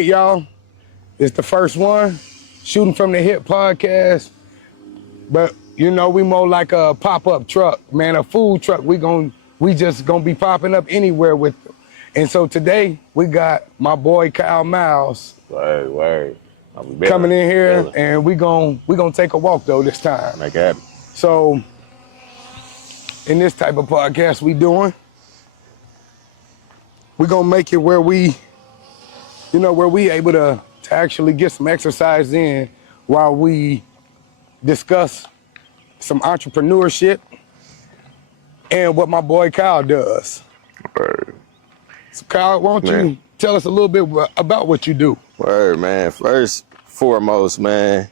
right, y'all. It's the first one, Shooting from the Hip podcast. But you know, we more like a pop-up truck, man, a food truck. We just gonna be popping up anywhere with them. And so today we got my boy Kyle Miles. Word. Coming in here, and we gonna take a walk though this time. Make it happen. So in this type of podcast we gonna make it where we able to actually get some exercise in while we discuss some entrepreneurship and what my boy Kyle does. Word. So Kyle, why don't you tell us a little bit about what you do? Word, man. First, foremost, man,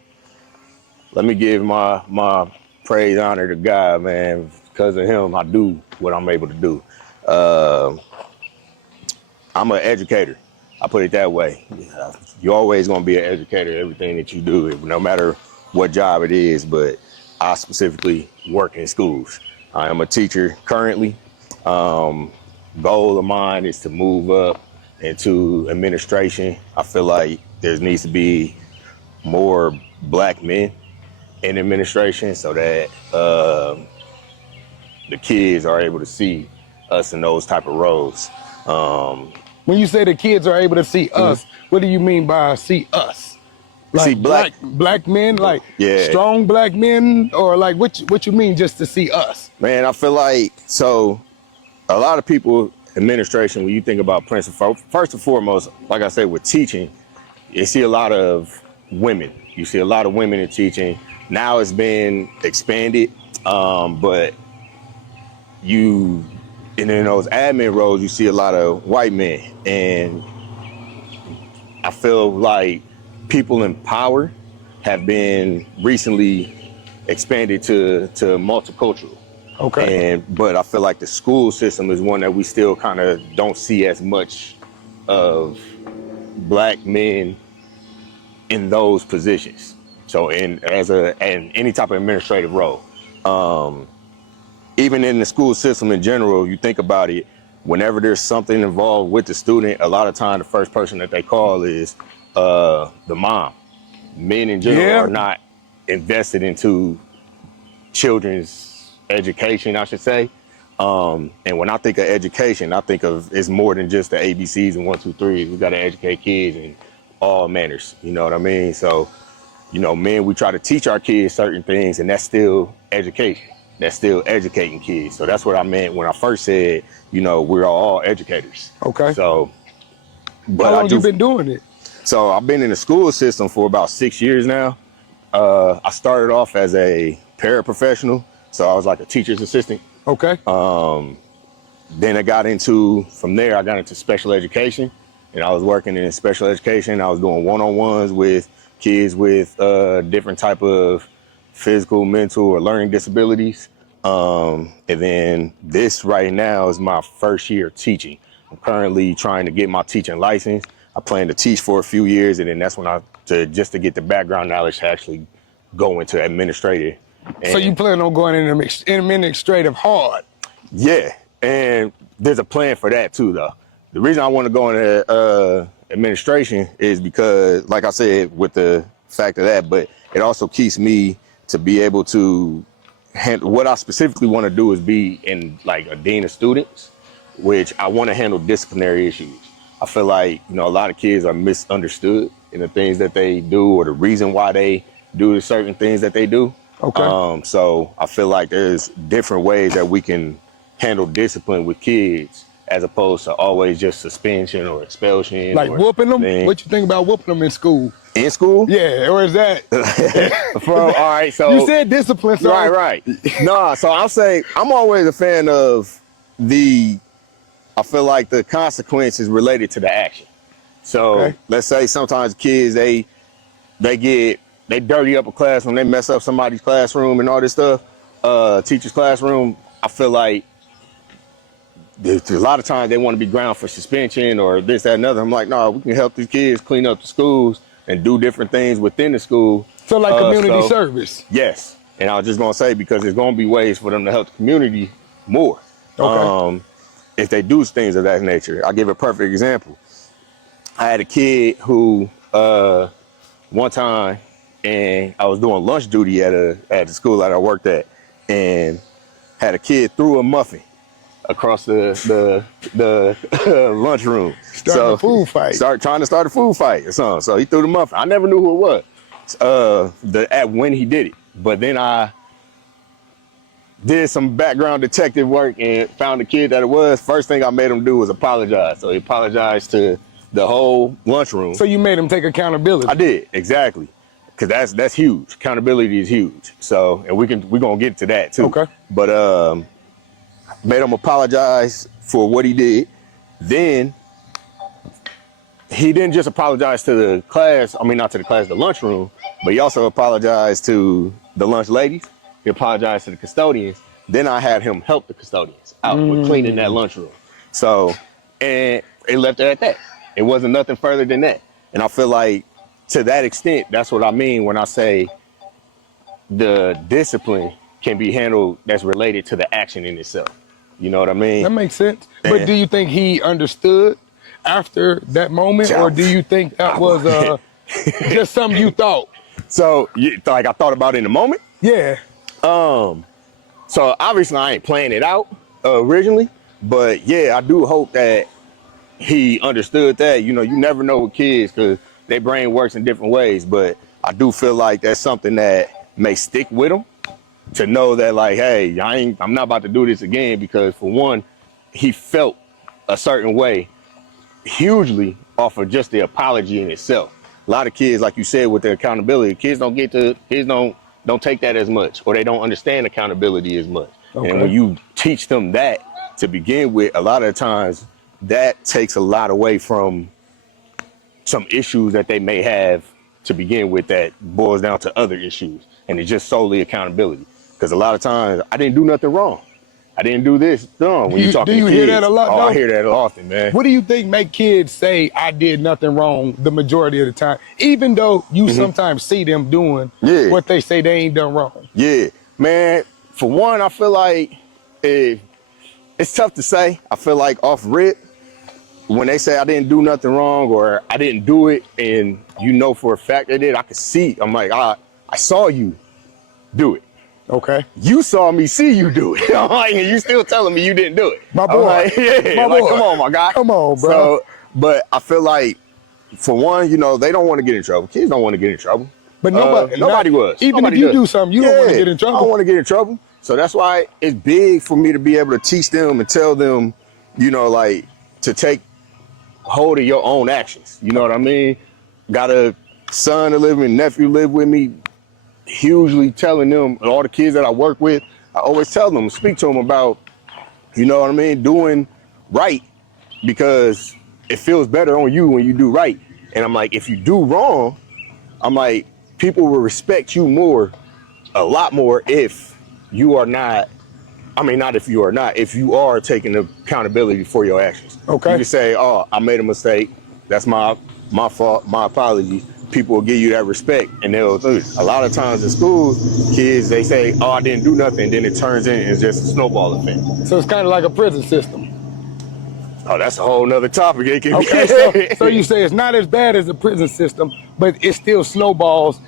let me give my praise, honor to God, man. Because of him, I do what I'm able to do. I'm an educator. I put it that way. You're always going to be an educator, everything that you do, no matter what job it is, but I specifically work in schools. I am a teacher currently. Goal of mine is to move up into administration. I feel like there needs to be more Black men in administration so that the kids are able to see us in those type of roles. When you say the kids are able to see us, what do you mean by see us? Like see black men, like strong Black men, or like what you mean just to see us? Man, I feel like, so a lot of people, administration, when you think about principal, first and foremost, like I said, with teaching, you see a lot of women. You see a lot of women in teaching. Now it's been expanded, but and in those admin roles, you see a lot of white men. And I feel like people in power have been recently expanded to multicultural. Okay. But I feel like the school system is one that we still kind of don't see as much of Black men in those positions. So in any type of administrative role. Even in the school system in general, you think about it, whenever there's something involved with the student, a lot of time the first person that they call is the mom. Men in general are not invested into children's education, I should say. And when I think of education, I think of it's more than just the ABCs and 1, 2, 3. We got to educate kids in all manners. You know what I mean? So, men, we try to teach our kids certain things, and that's still education. That's still educating kids. So that's what I meant when I first said, we're all educators. Okay. So, but how long you been doing it? So I've been in the school system for about 6 years now. I started off as a paraprofessional, so I was like a teacher's assistant. Okay. Then from there I got into special education, and I was working in special education. I was doing one-on-ones with kids with different type of physical, mental, or learning disabilities. And then this right now is my first year teaching. I'm currently trying to get my teaching license. I plan to teach for a few years, and then that's when just to get the background knowledge to actually go into administrative. So you plan on going in administrative hard? Yeah, and there's a plan for that too, though. The reason I want to go into administration is because, like I said, with the fact of that, but it also keeps me to be able to handle what I specifically want to do is be in like a dean of students, which I want to handle disciplinary issues. I feel like, a lot of kids are misunderstood in the things that they do or the reason why they do the certain things that they do. Okay. So I feel like there's different ways that we can handle discipline with kids as opposed to always just suspension or expulsion. Like whooping them? What you think about whooping them in school? In school? Yeah, or is that? All right, so. You said discipline, so. Right. No, so I'll say I'm always a fan of I feel like the consequences related to the action. So let's say sometimes kids, they dirty up a classroom, they mess up somebody's classroom and all this stuff, teacher's classroom. I feel like there's a lot of times they want to be grounded for suspension or this, that, and other. I'm like, no, we can help these kids clean up the schools and do different things within the school. So like community service? Yes. And I was just going to say, because there's going to be ways for them to help the community more. Okay. If they do things of that nature. I'll give a perfect example. I had a kid who one time, and I was doing lunch duty at the school that I worked at, and had a kid threw a muffin across the lunchroom. Starting a food fight. Trying to start a food fight or something. So he threw the muffin. I never knew who it was when he did it. But then I did some background detective work and found the kid that it was. First thing I made him do was apologize. So he apologized to the whole lunchroom. So you made him take accountability. I did, exactly. Because that's huge. Accountability is huge. So, and we're gonna get to that too. Okay. But made him apologize for what he did. Then he didn't just apologize to the class. I mean, not to the class, the lunchroom, but he also apologized to the lunch ladies. He apologized to the custodians. Then I had him help the custodians out with cleaning that lunchroom. So, and it left it at that. It wasn't nothing further than that. And I feel like to that extent, that's what I mean when I say the discipline can be handled that's related to the action in itself. You know what I mean? That makes sense. But do you think he understood after that moment, or do you think that was just something you thought? So, like I thought about it in the moment? Yeah. So obviously I ain't playing it out originally, but yeah, I do hope that he understood that. You know, you never know with kids because their brain works in different ways, but I do feel like that's something that may stick with them to know that, like, hey, I'm not about to do this again, because for one, he felt a certain way hugely off of just the apology in itself. A lot of kids, like you said, with their accountability, kids don't take that as much, or they don't understand accountability as much. Okay. And when you teach them that to begin with, a lot of the times that takes a lot away from some issues that they may have to begin with that boils down to other issues. And it's just solely accountability. Because a lot of times I didn't do nothing wrong. I didn't do this wrong. When you talk to kids, hear that a lot? Oh, I hear that often, man. What do you think make kids say I did nothing wrong the majority of the time, even though you sometimes see them doing what they say they ain't done wrong? Yeah, man. For one, I feel like it's tough to say. I feel like off rip, when they say I didn't do nothing wrong or I didn't do it, and you know for a fact they did, I could see. I'm like, I saw you do it. Okay. You saw me see you do it. I'm like, and you still telling me you didn't do it. My boy. Like, yeah, my boy. Come on, my guy. Come on, bro. So, but I feel like, for one, you know, they don't want to get in trouble. Kids don't want to get in trouble. But nobody was. Even nobody if you does. do something, you don't want to get in trouble. I don't want to get in trouble. So that's why it's big for me to be able to teach them and tell them, you know, like, to take hold of your own actions. You know what I mean? Got a son to live with me, nephew live with me. Hugely telling them, all the kids that I work with, I always tell them, speak to them about, you know what I mean, doing right, because it feels better on you when you do right. And I'm like, if you do wrong, I'm like, people will respect you more, a lot more, if you are not, if you are taking accountability for your actions. Okay. You can say, oh, I made a mistake. That's my fault, my apology. People will give you that respect, and they'll do it. A lot of times in school, kids, they say, oh, I didn't do nothing, then it turns into just a snowball effect. So it's kind of like a prison system. Oh, that's a whole nother topic. It can be. So you say it's not as bad as the prison system, but it still snowballs.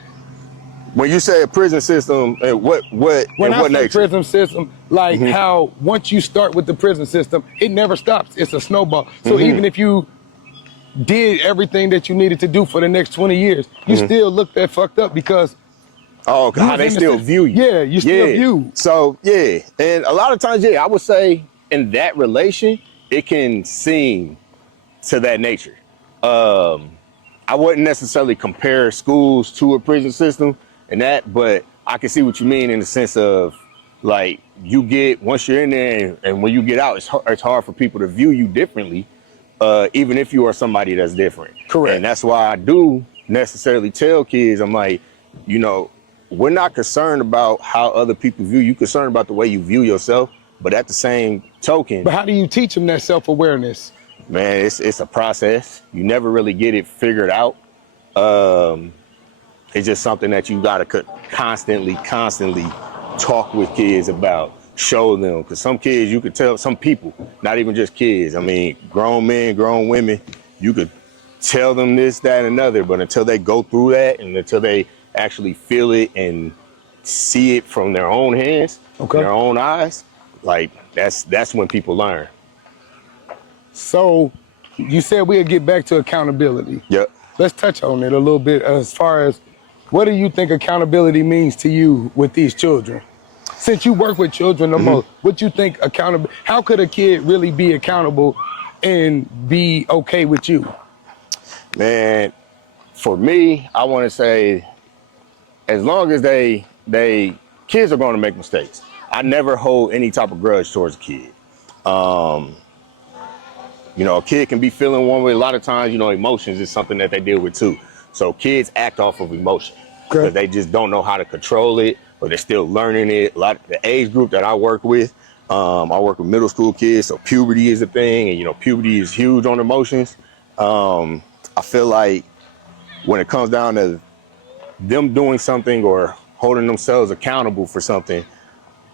When you say a prison system, what nature? Prison system, like how once you start with the prison system, it never stops. It's a snowball. So even if you did everything that you needed to do for the next 20 years, you still look that fucked up because how they still view you. Yeah, you still view. So yeah, and a lot of times, I would say in that relation, it can seem to that nature. I wouldn't necessarily compare schools to a prison system and that, but I can see what you mean in the sense of, like, once you're in there and when you get out, it's hard for people to view you differently. Even if you are somebody that's different. Correct. And that's why I do necessarily tell kids, I'm like, you know, we're not concerned about how other people view you. You're concerned about the way you view yourself. But at the same token. But how do you teach them that self-awareness? Man, it's a process. You never really get it figured out. It's just something that you gotta constantly talk with kids about. Show them, because some kids, you could tell, some people, not even just kids, I mean, grown men, grown women, you could tell them this, that, and another, but until they go through that and until they actually feel it and see it from their own hands, their own eyes, like that's when people learn. So you said we'll get back to accountability. Yep. Let's touch on it a little bit as far as what do you think accountability means to you with these children? Since you work with children the most, what you think accountable, how could a kid really be accountable and be okay with you? Man, for me, I want to say, as long as kids are going to make mistakes. I never hold any type of grudge towards a kid. You know, a kid can be feeling one way. A lot of times, you know, emotions is something that they deal with too. So kids act off of emotion because they just don't know how to control it, or they're still learning it. A lot of the age group that I work with, I work with middle school kids, so puberty is a thing, and you know, puberty is huge on emotions. I feel like when it comes down to them doing something or holding themselves accountable for something,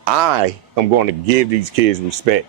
I am going to give these kids respect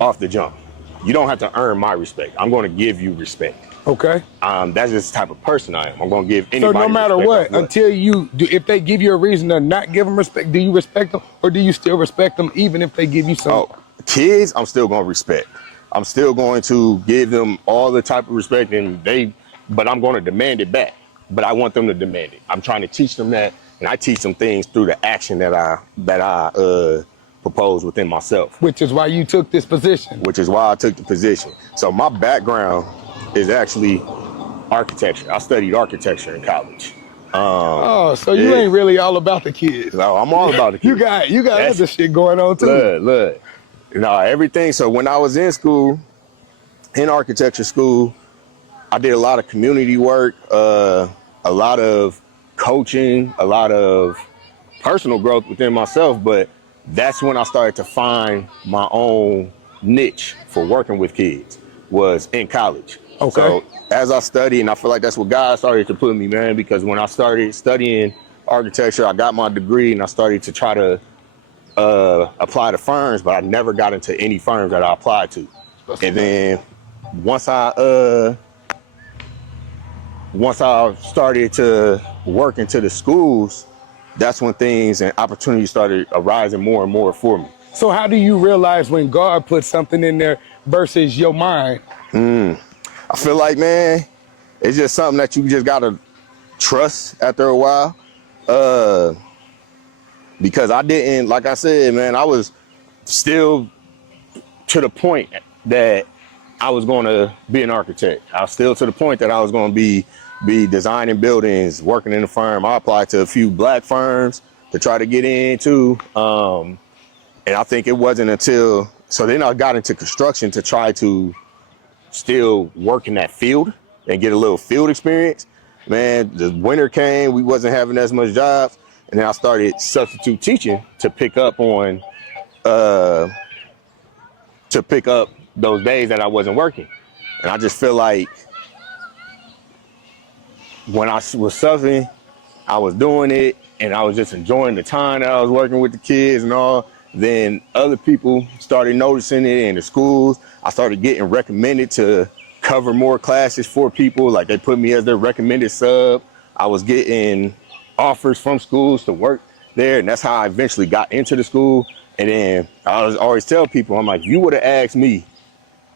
off the jump. You don't have to earn my respect. I'm going to give you respect. Okay. That's just the type of person I am. I'm going to give anybody. So no matter what, until you do, if they give you a reason to not give them respect, do you respect them, or do you still respect them even if they give you some? Oh, kids, I'm still going to respect. I'm still going to give them all the type of respect, but I'm going to demand it back. But I want them to demand it. I'm trying to teach them that, and I teach them things through the action that I propose within myself. Which is why you took this position. Which is why I took the position. So my background is actually architecture. I studied architecture in college. So you ain't really all about the kids. No, I'm all about the kids. you got other shit going on too. Look. No, everything. So when I was in school, in architecture school, I did a lot of community work, a lot of coaching, a lot of personal growth within myself. But that's when I started to find my own niche for working with kids, was in college. Okay. So as I studied, and I feel like that's what God started to put me, man, because when I started studying architecture, I got my degree and I started to try to apply to firms, but I never got into any firms that I applied to. And then once I started to work into the schools, that's when things and opportunities started arising more and more for me. So how do you realize when God put something in there versus your mind? I feel like, man, it's just something that you just gotta trust after a while. Because I didn't, like I said, man, I was still to the point that I was going to be an architect. I was still to the point that I was going to be designing buildings, working in a firm. I applied to a few black firms to try to get into. And I think it wasn't until, so then I got into construction to try to still work in that field and get a little field experience. Man, the winter came, we wasn't having as much jobs. And then I started substitute teaching to pick up on, those days that I wasn't working. And I just feel like when I was subbing, I was doing it and I was just enjoying the time that I was working with the kids and all. Then other people started noticing it in the schools. I started getting recommended to cover more classes for people. Like they put me as their recommended sub. I was getting offers from schools to work there, and that's how I eventually got into the school. And then I always tell people, I'm like, if you would have asked me,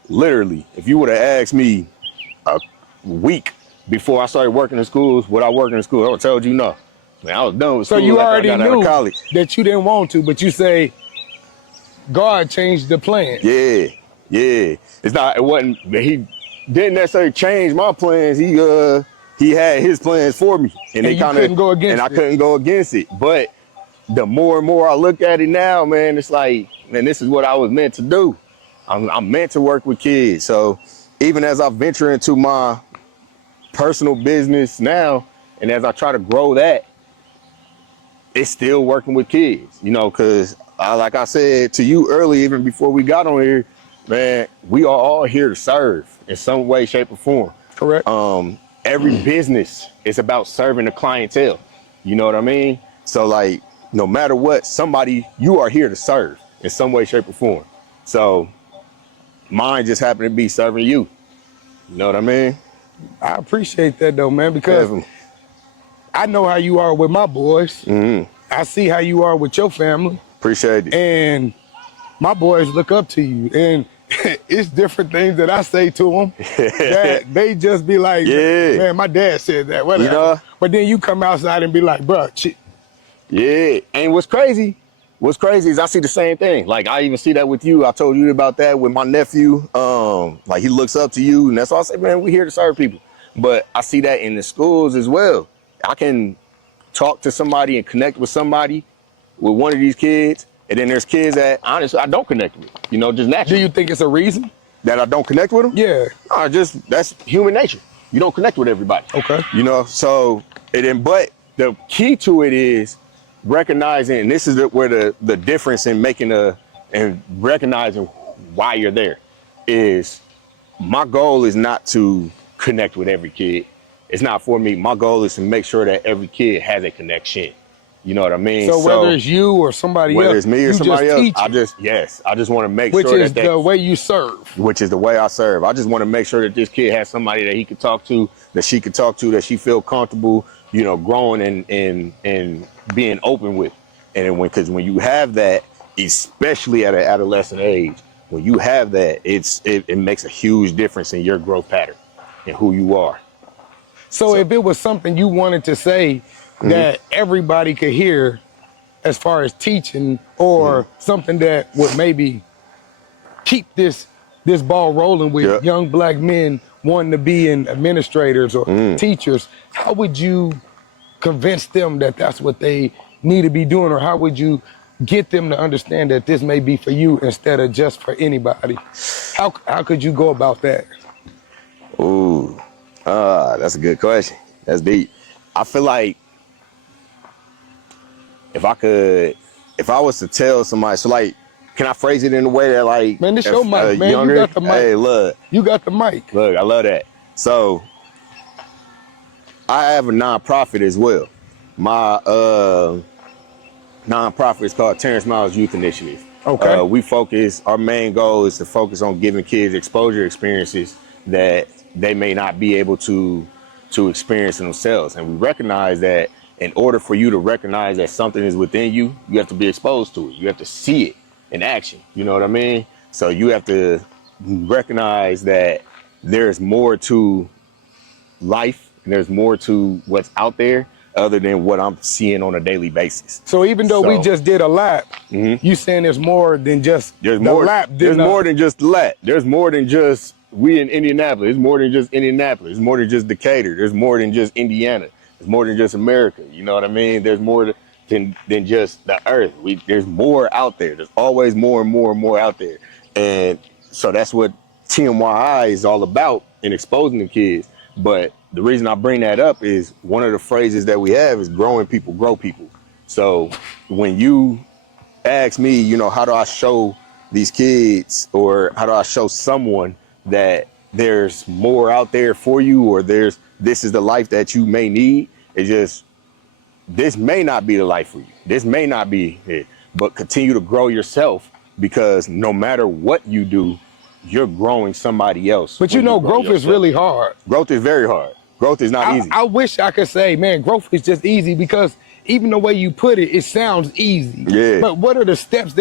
literally, if you would have asked me a week before I started working in schools, would I work in school? I would have told you no. Man, I was done with school. So you already knew that you didn't want to, but you say God changed the plan. Yeah. It wasn't, he didn't necessarily change my plans. He had his plans for me, and they kind of couldn't go against it. And I couldn't go against it. But the more and more I look at it now, man, it's like, man, this is what I was meant to do. I'm meant to work with kids. So even as I venture into my personal business now, and as I try to grow that, it's still working with kids, you know, because like I said to you earlier, even before we got on here, man, we are all here to serve in some way, shape, or form. Correct. Every business is about serving the clientele. You know what I mean? So like, no matter what, you are here to serve in some way, shape, or form. So mine just happened to be serving you. You know what I mean? I appreciate that though, man, because Definitely. I know how you are with my boys. Mm-hmm. I see how you are with your family, Appreciate it. and my boys look up to you. And it's different things that I say to them that they just be like, Yeah. man, my dad said that, whatever. You know? But then you come outside and be like, bro, Yeah. And what's crazy is I see the same thing. Like I even see that with you. I told you about that with my nephew. Like he looks up to you, and that's why I say, man, we here to serve people. But I see that in the schools as well. I can talk to somebody and connect with somebody, with one of these kids, and then there's kids that honestly I don't connect with. You know, just naturally. do you think it's a reason? That I don't connect with them? Yeah. Just that's human nature. You don't connect with everybody. Okay. You know, so but the key to it is recognizing, and this is where the difference in making and recognizing why you're there is. My goal is not to connect with every kid. It's not for me. My goal is to make sure that every kid has a connection. You know what I mean? So whether it's you or somebody else, whether it's me or somebody else, I just want to make which sure is that the way you serve. Which is the way I serve. I just want to make sure that this kid has somebody that he can talk to, that she can talk to, that she feel comfortable, you know, growing and being open with. And because when you have that, especially at an adolescent age, when you have that, it makes a huge difference in your growth pattern and who you are. So if it was something you wanted to say that everybody could hear as far as teaching or something that would maybe keep this ball rolling with young black men wanting to be in administrators or teachers, how would you convince them that that's what they need to be doing, or how would you get them to understand that this may be for you instead of just for anybody? How could you go about that? Ooh, that's a good question. That's deep. I feel like if I was to tell somebody, so like, can I phrase it in a way that like, man, this your mic, man. Younger, you got the mic. Hey, look. You got the mic. Look, I love that. So I have a nonprofit as well. My nonprofit is called Terrence Miles Youth Initiative. Okay. Our main goal is to focus on giving kids exposure experiences that they may not be able to experience themselves. And we recognize that in order for you to recognize that something is within you, you have to be exposed to it. You have to see it in action. You know what I mean? So you have to recognize that there's more to life and there's more to what's out there other than what I'm seeing on a daily basis. So even though we just did a lap, you saying there's more than just lap. There's more than just the lap. There's more than just we in Indianapolis. There's more than just Indianapolis. There's more than just Decatur. There's more than just Indiana. There's more than just America. You know what I mean? There's more than just the earth. There's more out there. There's always more and more and more out there. And so that's what TMYI is all about in exposing the kids. But the reason I bring that up is one of the phrases that we have is growing people, grow people. So when you ask me, you know, how do I show these kids or how do I show someone that there's more out there for you or this is the life that you may need, it's just, this may not be the life for you. This may not be it, but continue to grow yourself because no matter what you do, you're growing somebody else. But you know, growth is really hard. Growth is very hard. Growth is not easy. I wish I could say, man, growth is just easy because even the way you put it, it sounds easy. Yeah. But what are the steps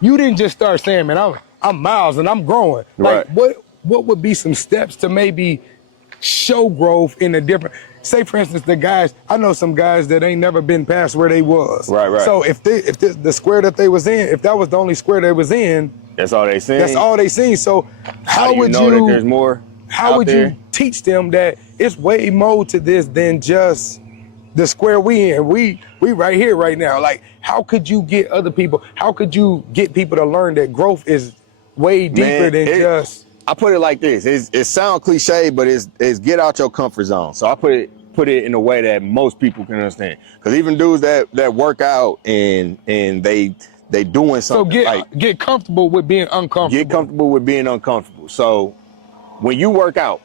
you didn't just start saying, man, I'm Miles and I'm growing. Like what would be some steps to maybe show growth in a different, say for instance, I know some guys that ain't never been past where they was. Right. So if the square that they was in, if that was the only square they was in, that's all they seen. That's all they seen. So how would know that there's more? How would you teach them that it's way more to this than just the square we in? We right here right now. Like, how could you get other people? How could you get people to learn that growth is way deeper than just? I put it like this. It sounds cliche, but it's get out your comfort zone. So I put it in a way that most people can understand. Because even dudes that work out and they doing something. So get comfortable with being uncomfortable. Get comfortable with being uncomfortable. So when you work out,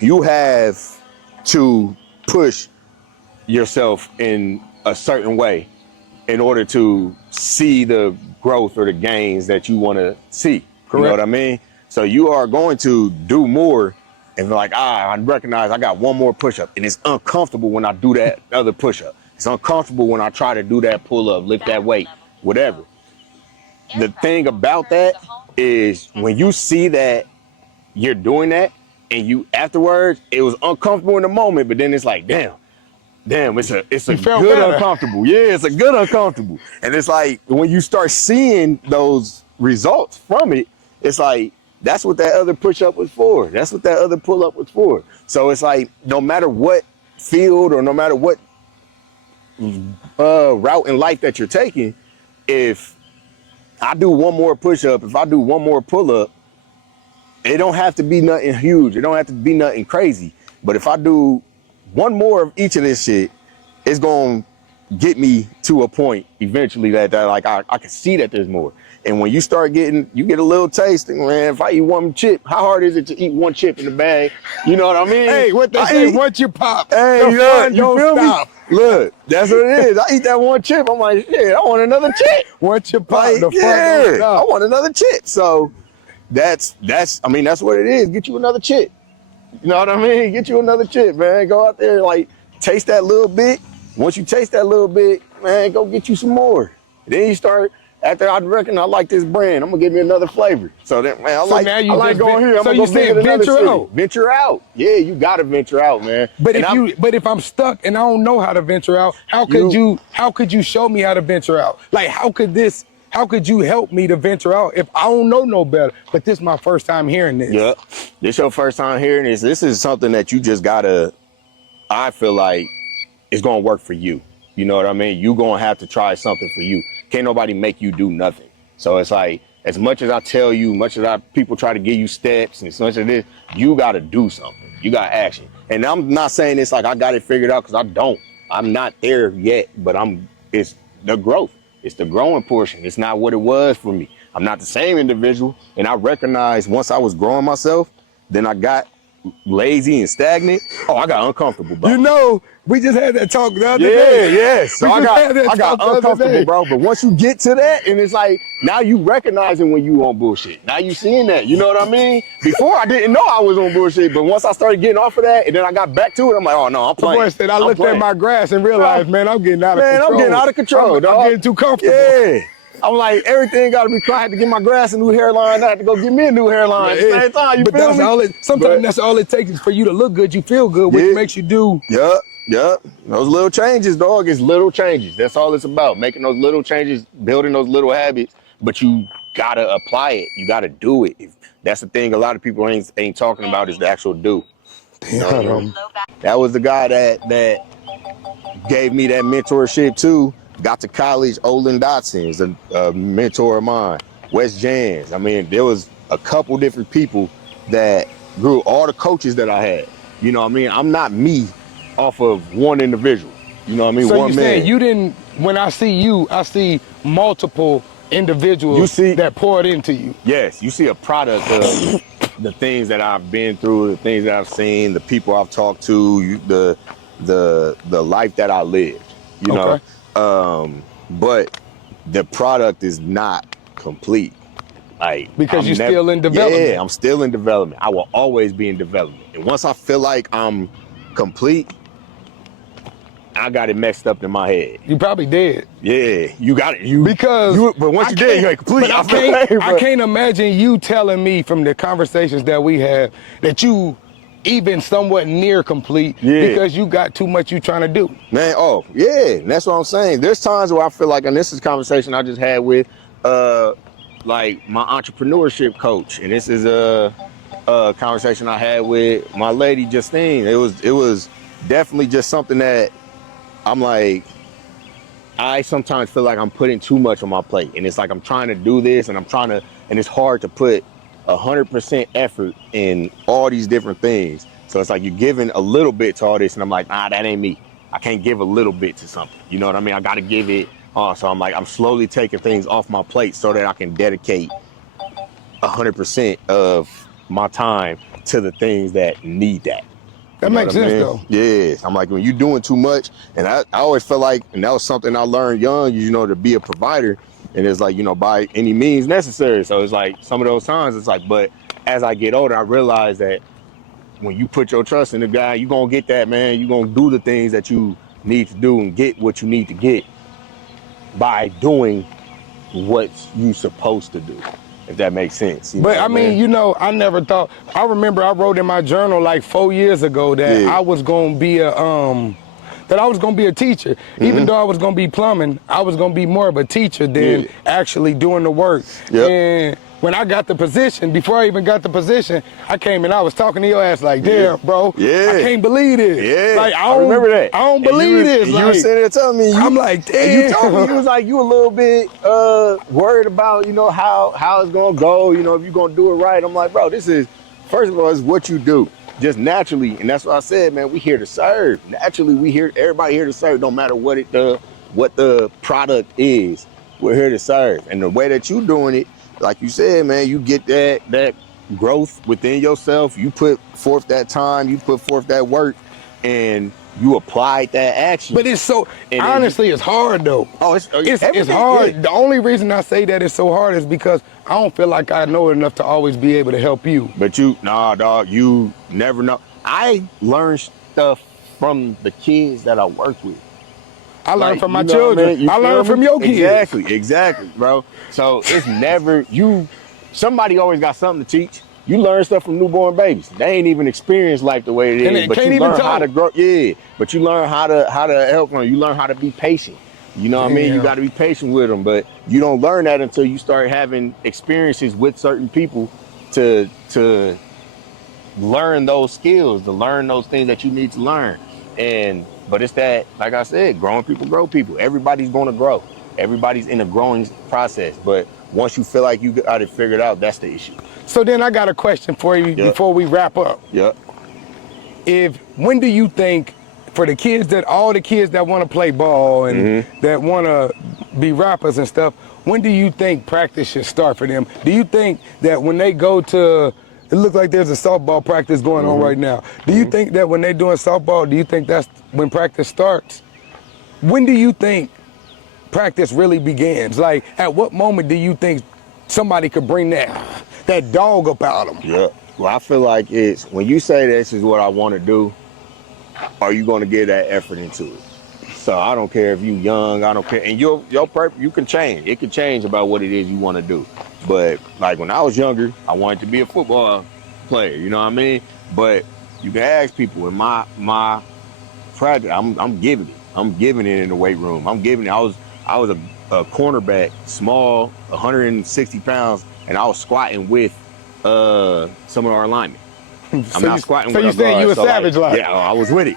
you have to push yourself in a certain way in order to see the growth or the gains that you want to see. Correct. You know what I mean? So you are going to do more and like, I recognize I got one more push-up, and it's uncomfortable when I do that other push-up. It's uncomfortable when I try to do that pull-up, lift that weight, whatever. The thing about that is when you see that you're doing that, and you afterwards, it was uncomfortable in the moment, but then it's like, damn, it's a You felt good better. uncomfortable. Yeah, it's a good uncomfortable. And it's like when you start seeing those results from it, it's like that's what that other push-up was for. That's what that other pull-up was for. So it's like no matter what field or no matter what route in life that you're taking, if I do one more push-up, if I do one more pull-up, it don't have to be nothing huge. It don't have to be nothing crazy. But if I do one more of each of this shit, it's going to get me to a point eventually that like I can see that there's more. And when you start getting, you get a little taste, and man, if I eat one chip, how hard is it to eat one chip in the bag? You know what I mean? Hey, what they say, once you pop, hey, the look, fun you don't feel stop. me? Look, that's what it is. I eat that one chip, I'm like, shit, I want another chip. Once you pop, Like, the fun don't yeah, I stop. want another chip. So that's what it is. Get you another chip. You know what I mean? Get you another chip, man. Go out there, like, taste that little bit. Once you taste that little bit, man, go get you some more. Then you start, after I reckon I like this brand, I'm gonna give me another flavor. So that, man, I like going here. I'm gonna go visit another city. Venture out. Yeah, you gotta venture out, man. But if I'm stuck and I don't know how to venture out, how could you show me how to venture out? Like, how could you help me to venture out if I don't know no better? But this is my first time hearing this. Yeah, this your first time hearing this. This is something that you just gotta, I feel like it's gonna work for you. You know what I mean? You gonna have to try something for you. Can't nobody make you do nothing. So it's like, as much as I tell you, much as people try to give you steps and as much as this, you gotta do something. You got action. And I'm not saying it's like I got it figured out, because I don't. I'm not there yet, but it's the growth. It's the growing portion. It's not what it was for me. I'm not the same individual. And I recognized once I was growing myself, then I got lazy and stagnant. Oh, I got uncomfortable, bro. You know, we just had that talk the other day. Yeah. So I got uncomfortable, bro. But once you get to that, and it's like, now you recognizing when you on bullshit. Now you seeing that, you know what I mean? Before I didn't know I was on bullshit, but once I started getting off of that, and then I got back to it, I'm like, oh no, I'm playing. The boy said, I looked at my grass and realized, man, I'm getting out of control. I'm getting out of control, dog. I'm getting too comfortable. Yeah. I'm like, everything got to be quiet. I had to get my grass a new hairline. I had to go get me a new hairline at the same time. You feel me? Sometimes that's all it takes is for you to look good. You feel good, which makes you do. Yup. Those little changes, dog, is little changes. That's all it's about. Making those little changes, building those little habits. But you got to apply it. You got to do it. That's the thing a lot of people ain't talking about, is the actual do. Damn. That was the guy that gave me that mentorship too. Got to college, Olin Dotson is a mentor of mine. Wes Jans. I mean, there was a couple different people that grew, all the coaches that I had. You know what I mean? I'm not me off of one individual. You know what I mean? So one you man. saying you didn't, when I see you, I see multiple individuals that poured into you. Yes, you see a product of the things that I've been through, the things that I've seen, the people I've talked to, the life that I lived. You know? But the product is not complete. Like, because you're still in development. Yeah, I'm still in development. I will always be in development. And once I feel like I'm complete, I got it messed up in my head. You probably did. Yeah, you got it. But once you did, you ain't complete. I can't imagine you telling me from the conversations that we had that you even somewhat near complete because you got too much you trying to do. Man, and that's what I'm saying. There's times where I feel like, and this is a conversation I just had with like my entrepreneurship coach, and this is a conversation I had with my lady Justine. It was definitely just something that I'm like, I sometimes feel like I'm putting too much on my plate, and it's like I'm trying to do this, and and it's hard to put 100% effort in all these different things. So it's like you're giving a little bit to all this, and I'm like, nah, that ain't me. I can't give a little bit to something. You know what I mean? I got to give it. So I'm like, I'm slowly taking things off my plate so that I can dedicate 100% of my time to the things that need that. That makes sense, though. Yeah. I'm like, when you're doing too much, and I always felt like, and that was something I learned young, you know, to be a provider. And it's like, you know, by any means necessary. So it's like some of those times it's like, but as I get older, I realize that when you put your trust in the guy, you gonna get that, man. You gonna do the things that you need to do and get what you need to get by doing what you supposed to do, if that makes sense. But I mean, you know, I never thought. I remember I wrote in my journal like 4 years ago that I was gonna be a teacher. Even though I was gonna be plumbing, I was gonna be more of a teacher than actually doing the work. And when I got the position, before I even got the position, I came and I was talking to your ass like, damn, bro, I can't believe this. Like, I remember that. I don't believe this. You were sitting there telling me, I'm like, damn. And you told me, you was like, you a little bit worried about, you know, how it's gonna go, you know, if you're gonna do it right. I'm like, bro, this is, first of all, it's what you do. Just naturally, and that's what I said, man, we here to serve. Naturally, everybody here to serve, no matter what the product is. We're here to serve. And the way that you doing it, like you said, man, you get that growth within yourself. You put forth that time, you put forth that work, and you applied that action. But it's so, honestly, it's hard though. Oh, it's hard. Yeah. The only reason I say that it's so hard is because I don't feel like I know enough to always be able to help you. But dog, you never know. I learned stuff from the kids that I worked with. I learned from my children. I learned from your kids. Exactly, bro. So it's never, somebody always got something to teach. You learn stuff from newborn babies. They ain't even experienced life the way it is, but you learn how to grow. Yeah, but you learn how to help them. You learn how to be patient. You know what I mean? You got to be patient with them, but you don't learn that until you start having experiences with certain people to learn those skills, to learn those things that you need to learn. But it's that, like I said, growing people grow people. Everybody's going to grow. Everybody's in a growing process. But once you feel like you got it figured out, that's the issue. So then I got a question for you before we wrap up. When do you think, for all the kids that want to play ball and that want to be rappers and stuff, when do you think practice should start for them? Do you think that when they go to, it looks like there's a softball practice going on right now. Do you think that when they're doing softball, do you think that's when practice starts? When do you think practice really begins? Like, at what moment do you think somebody could bring that dog up out of them? Yeah. Well, I feel like it's, when you say this is what I want to do, are you going to get that effort into it? So I don't care if you young, I don't care. And your purpose, you can change. It can change about what it is you want to do. But like when I was younger, I wanted to be a football player, you know what I mean? But you can ask people in my practice, I'm giving it. I'm giving it in the weight room. I'm giving it. I was a cornerback, small, 160 pounds, and I was squatting with some of our linemen. I'm not squatting with you saying you a savage like? Yeah, I was with it.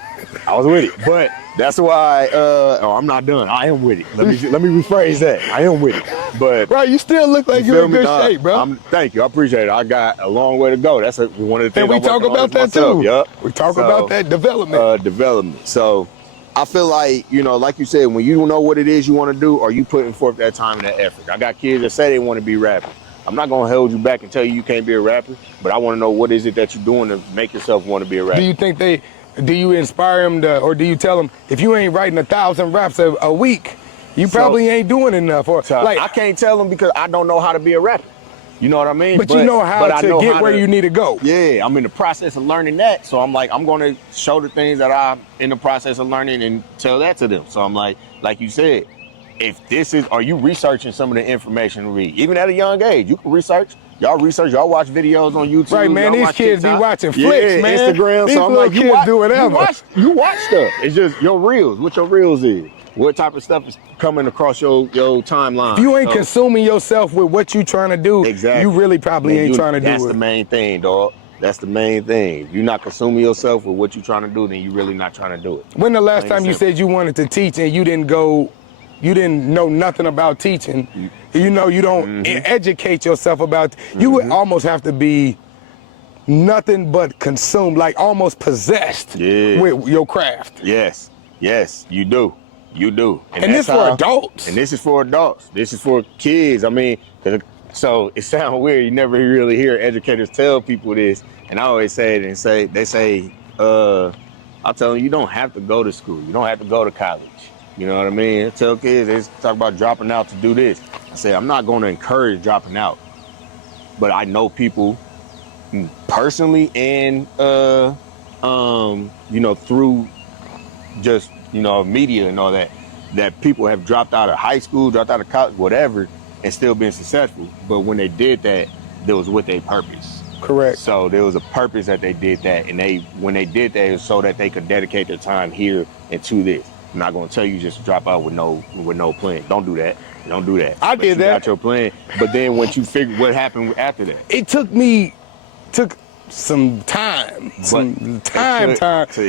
But that's why I'm not done. I am with it. Let me rephrase that. I am with it. But bro, you still look like you're in good shape, bro. Thank you. I appreciate it. I got a long way to go. That's one of the things. And we talk about that too. Yep. We talk about that development. So I feel like, like you said, when you don't know what it is you want to do, are you putting forth that time and that effort? I got kids that say they want to be rappers. I'm not going to hold you back and tell you can't be a rapper, but I want to know what is it that you're doing to make yourself want to be a rapper. Do you think do you inspire them or do you tell them, if you ain't writing 1,000 raps a week, you probably ain't doing enough? Or like, I can't tell them because I don't know how to be a rapper. You know what I mean? But you know how to get where you need to go. Yeah, I'm in the process of learning that. So I'm like, I'm going to show the things that I'm in the process of learning and tell that to them. So I'm like you said, are you researching some of the information to read? Even at a young age, you can research. Y'all watch videos on YouTube. Right, man, these kids TikTok. Be watching flicks, man. Instagram. These so I'm like, kids do whatever. You watch stuff. It's just your reels. What your reels is. What type of stuff is coming across your timeline. If you ain't consuming yourself with what you trying to do, you really probably ain't trying to do it. That's the main thing, dog. That's the main thing. If you're not consuming yourself with what you're trying to do, then you're really not trying to do it. When the last time you said you wanted to teach and you didn't know nothing about teaching, you don't educate yourself about, you would almost have to be nothing but consumed, like almost possessed with your craft. Yes, you do. And this for adults. And this is for adults. This is for kids. I mean, so it sounds weird. You never really hear educators tell people this. And I always say it they say, I tell them, you don't have to go to school. You don't have to go to college. You know what I mean? I tell kids, they talk about dropping out to do this. I say, I'm not going to encourage dropping out. But I know people personally and you know, through just, you know, media and all that, that people have dropped out of high school, dropped out of college, whatever, and still been successful. But when they did that, there was with a purpose. Correct. So there was a purpose that they did that, and when they did that, it was so that they could dedicate their time here and to this. I'm not gonna tell you just to drop out with no plan. Don't do that. Don't do that. I did that. You got your plan, but then once you figure what happened after that, it took some time,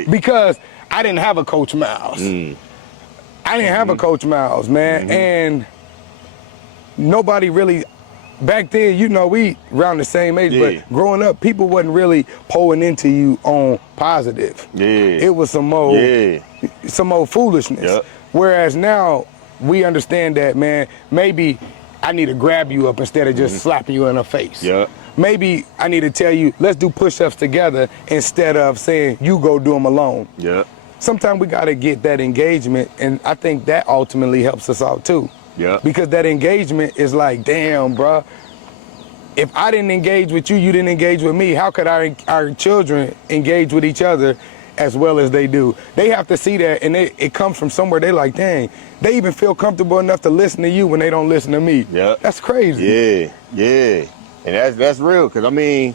because I didn't have a Coach Miles. I didn't have a Coach Miles, man, and nobody really. Back then, you know, we around the same age, but growing up, people wasn't really pouring into you on positive. It was some old foolishness. Whereas now, we understand that, man, maybe I need to grab you up instead of just slapping you in the face. Maybe I need to tell you, let's do push-ups together instead of saying, you go do them alone. Sometimes we got to get that engagement, and I think that ultimately helps us out too. Because that engagement is like, damn, bro, if I didn't engage with you, you didn't engage with me, how could our children engage with each other as well as they do? They have to see that, and it comes from somewhere. They like, dang, they even feel comfortable enough to listen to you when they don't listen to me. That's crazy. And that's real, because I mean,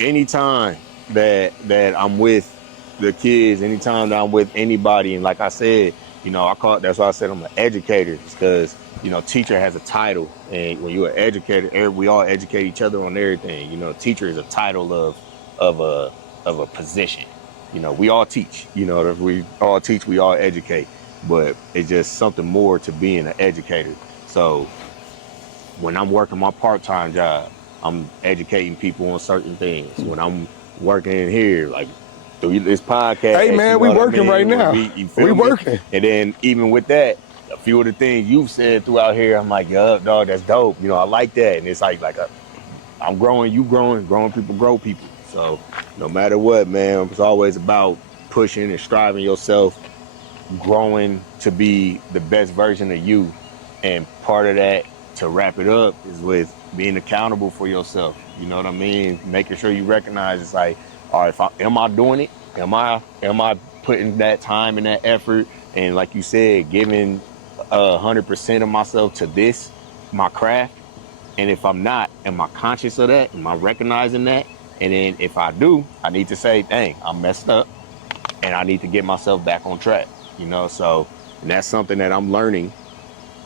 anytime that I'm with the kids, anytime that I'm with anybody, and like I said, you know, that's why I said I'm an educator, because, you know, teacher has a title, and when you're an educator, we all educate each other on everything. You know, teacher is a title of a position. You know, we all teach. You know, if we all teach, we all educate, but it's just something more to being an educator. So when I'm working my part-time job, I'm educating people on certain things. When I'm working in here, like through this podcast. Hey man, we working right now. We working. And then even with that, a few of the things you've said throughout here, I'm like, yo, dog, that's dope. You know, I like that. And it's like I'm growing, you growing people grow people. So no matter what, man, it's always about pushing and striving yourself, growing to be the best version of you. And part of that, to wrap it up, is with being accountable for yourself. You know what I mean? Making sure you recognize it's like, all right, am I doing it? Am I putting that time and that effort? And like you said, giving 100% of myself to this, my craft. And if I'm not, am I conscious of that? Am I recognizing that? And then if I do, I need to say, dang, I messed up, and I need to get myself back on track. You know, so, and that's something that I'm learning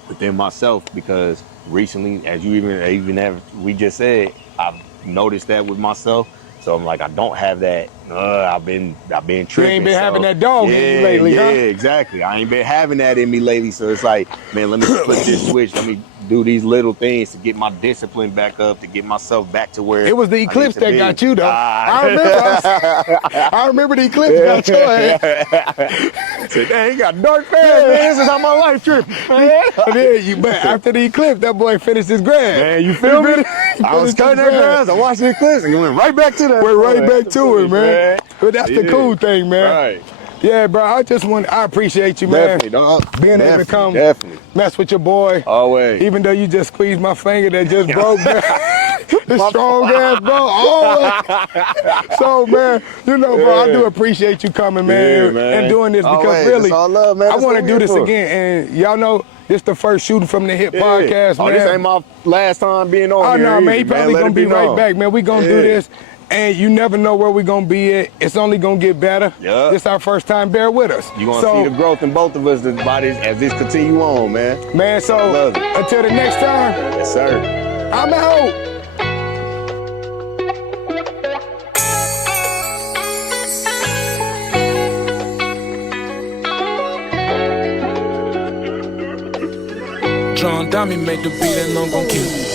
within myself, because recently, as you even have, we just said, I've noticed that with myself. So I'm like, I don't have that. I've been tripping. You ain't been having that dog in you lately, huh? Yeah, exactly. I ain't been having that in me lately. So it's like, man, let me flip this switch. Let me do these little things to get my discipline back up, to get myself back to where it was the eclipse that got you, though. I remember the eclipse got your ass. Said, dang, he got dark fast, man. This is how my life tripped. But after the eclipse, that boy finished his grad. Man, you feel me? I was cutting that grass. I watched the eclipse, and you went right back to that. Went right back to it, man. But that's the cool thing, man. Right. Yeah, bro, I appreciate you, man. Definitely, dog. Being able to come mess with your boy. Always. Even though you just squeezed my finger that just broke, man. The strong ass, bro. Always. So, man, you know, bro, I do appreciate you coming, man, and doing this, because really, all love, man. I want to do this again. And y'all know, this the first Shooting from the Hip podcast, man. Oh, this ain't my last time being on here. Oh, no, man, he probably going to be right back, man. We going to do this. And you never know where we're going to be at. It's only going to get better. This is our first time. Bear with us. You're going to see the growth in both of us as this continue on, man. Man, so until the next time. Yes, sir. I'm out. John Dummy made the beat and I'm gon' kill.